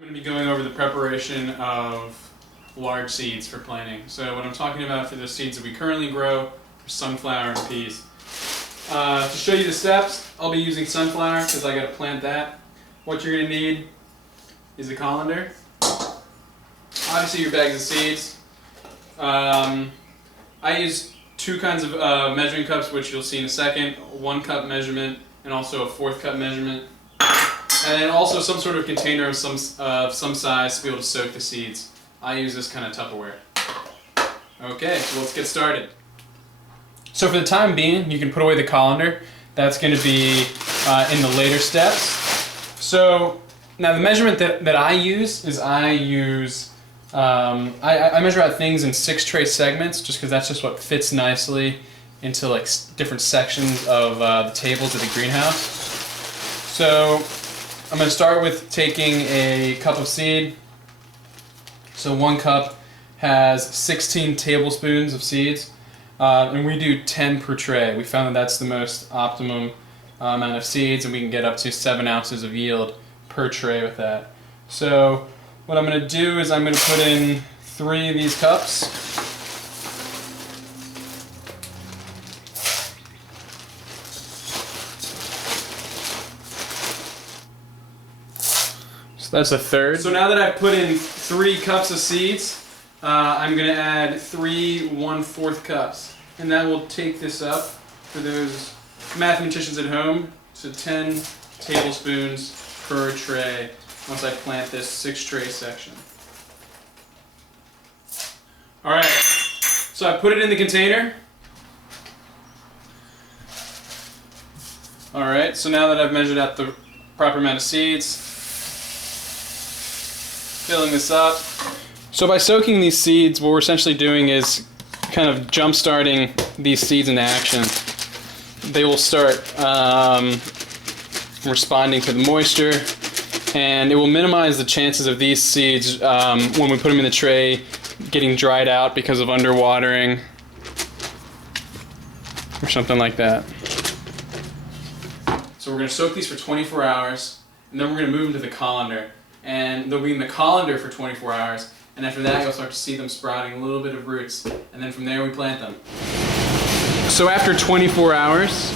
I'm going to be going over the preparation of large seeds for planting. So what I'm talking about for the seeds that we currently grow are sunflower and peas. To show you the steps, I'll be using sunflower because I got to plant that. What you're going to need is a colander, obviously your bags of seeds. I use two kinds of measuring cups, which you'll see in a second. 1 cup measurement and also a 1/4 cup measurement. And then also some sort of container of some size to be able to soak the seeds. I use this kind of Tupperware. Okay, so let's get started. So for the time being, you can put away the colander. That's going to be in the later steps. So now the measurement that I use is I measure out things in 6 tray segments, just because that's just what fits nicely into like different sections of the tables of the greenhouse. So I'm going to start with taking a cup of seed. So 1 cup has 16 tablespoons of seeds, and we do 10 per tray. We found that that's the most optimum amount of seeds, and we can get up to 7 ounces of yield per tray with that. So what I'm going to do is I'm going to put in 3 of these cups. So that's a third. So now that I've put in 3 cups of seeds, I'm going to add 3 1/4 cups. And that will take this up, for those mathematicians at home, to 10 tablespoons per tray once I plant this 6 tray section. Alright, so I put it in the container. Alright, so now that I've measured out the proper amount of seeds, filling this up. So by soaking these seeds, what we're essentially doing is kind of jump-starting these seeds into action. They will start responding to the moisture, and it will minimize the chances of these seeds, when we put them in the tray, getting dried out because of underwatering or something like that. So we're going to soak these for 24 hours, and then we're going to move them to the colander. And they'll be in the colander for 24 hours, and after that you'll start to see them sprouting a little bit of roots, and then from there we plant them. So after 24 hours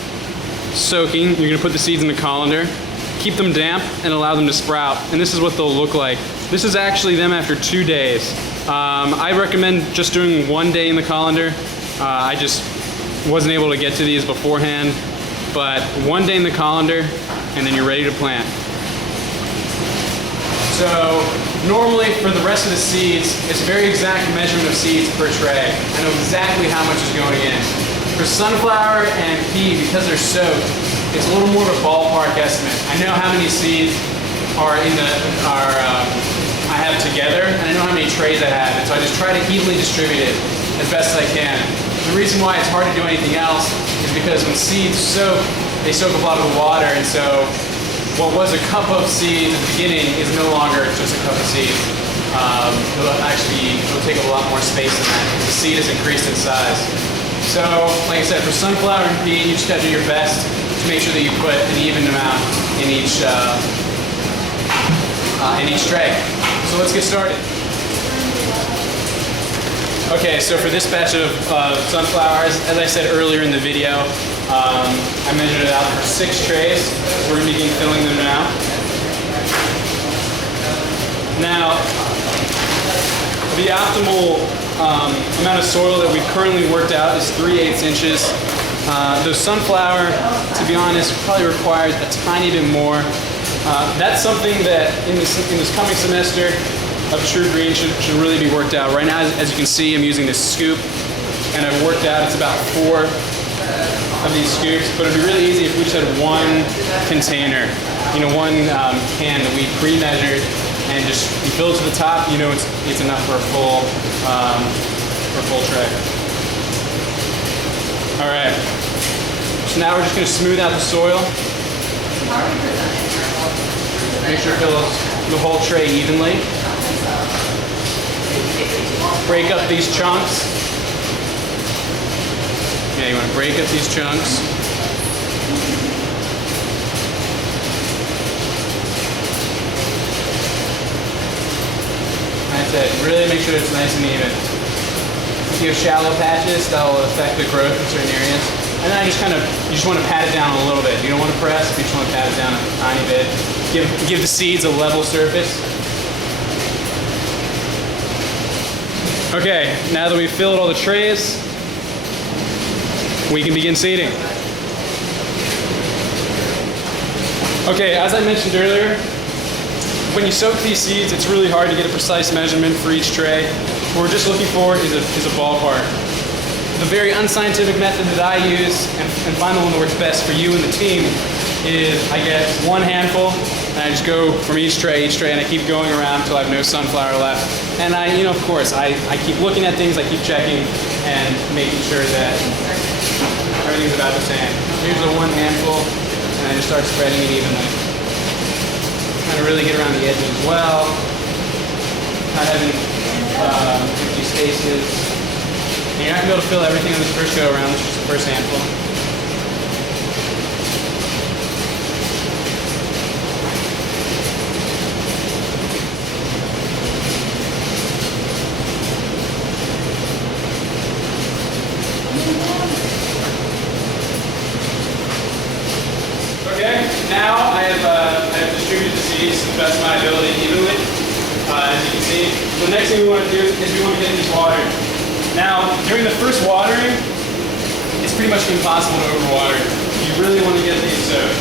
soaking, you're going to put the seeds in the colander, keep them damp, and allow them to sprout, and this is what they'll look like. This is actually them after 2 days. I recommend just doing 1 day in the colander. I just wasn't able to get to these beforehand, but 1 day in the colander, and then you're ready to plant. So normally for the rest of the seeds, it's a very exact measurement of seeds per tray. I know exactly how much is going in. For sunflower and pea, because they're soaked, it's a little more of a ballpark estimate. I know how many seeds are I have together, and I know how many trays I have, and so I just try to evenly distribute it as best as I can. The reason why it's hard to do anything else is because when seeds soak, they soak up a lot of the water, and so what was a cup of seeds at the beginning is no longer just a cup of seeds. It'll take up a lot more space than that because the seed has increased in size. So, like I said, for sunflower and pea, you just got to do your best to make sure that you put an even amount in each tray. So let's get started. Okay, so for this batch of sunflowers, as I said earlier in the video, I measured it out for 6 trays. We're going to begin filling them now. Now, the optimal amount of soil that we've currently worked out is 3/8 inches. The sunflower, to be honest, probably requires a tiny bit more. That's something that in this coming semester of True Green should really be worked out. Right now, as you can see, I'm using this scoop, and I've worked out it's about 4 of these scoops, but it'd be really easy if we just had 1 container, one can that we pre-measured, and just you fill it to the top, it's enough for a full tray. All right, so now we're just going to smooth out the soil. Make sure it fills the whole tray evenly. Break up these chunks. Yeah, you want to break up these chunks. said, really make sure it's nice and even. If you have shallow patches, that will affect the growth in certain areas. And then you just want to pat it down a little bit. You don't want to press, you just want to pat it down a tiny bit. Give the seeds a level surface. Okay, now that we've filled all the trays, we can begin seeding. Okay, as I mentioned earlier, when you soak these seeds, it's really hard to get a precise measurement for each tray. What we're just looking for is a ballpark. The very unscientific method that I use, and find the one that works best for you and the team, is I get one handful, and I just go from each tray, and I keep going around until I have no sunflower left. And of course, I keep looking at things, I keep checking, and making sure that everything's about the same. Here's the one handful, and I just start spreading it evenly. Trying to really get around the edges as well. Not having empty spaces. And you're not going to be able to fill everything on this first go around, this is just the first handful. Okay, now I have distributed the seeds to the best of my ability evenly, as you can see. The next thing we want to do is we want to get these watered. Now, during the first watering, it's pretty much impossible to overwater. You really want to get these soaked.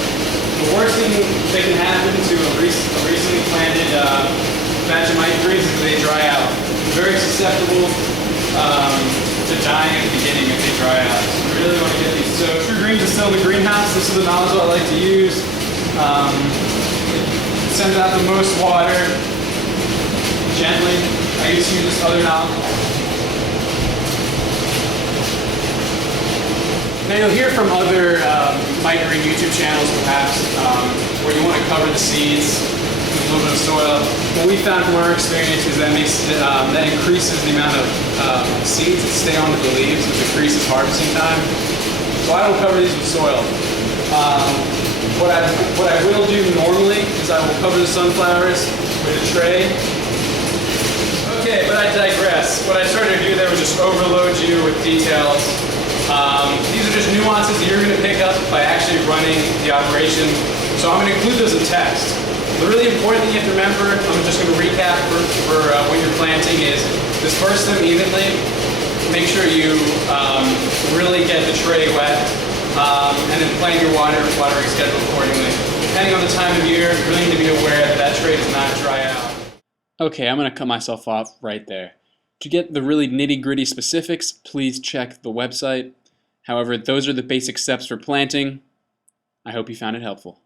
The worst thing that can happen to a recently planted batch of microgreens is that they dry out. They're very susceptible to dying at the beginning if they dry out. So you really want to get these soaked. True Greens is still in the greenhouse. This is the nozzle I like to use. It sends out the most water gently. I used to use this other nozzle. Now you'll hear from other microgreen YouTube channels perhaps where you want to cover the seeds with a little bit of soil. What we found from our experience is that increases the amount of seeds that stay onto the leaves, which increases harvesting time. So I don't cover these with soil. What I will do normally is I will cover the sunflowers with a tray. Okay, but I digress. What I started to do there was just overload you with details. These are just nuances that you're going to pick up by actually running the operation. So I'm going to include those in text. The really important thing you have to remember, I'm just going to recap for what you're planting, is disperse them evenly. Make sure you really get the tray wet, and then plan your watering schedule accordingly. Depending on the time of year, you really need to be aware that that tray does not dry out. Okay, I'm going to cut myself off right there. To get the really nitty-gritty specifics, please check the website. However, those are the basic steps for planting. I hope you found it helpful.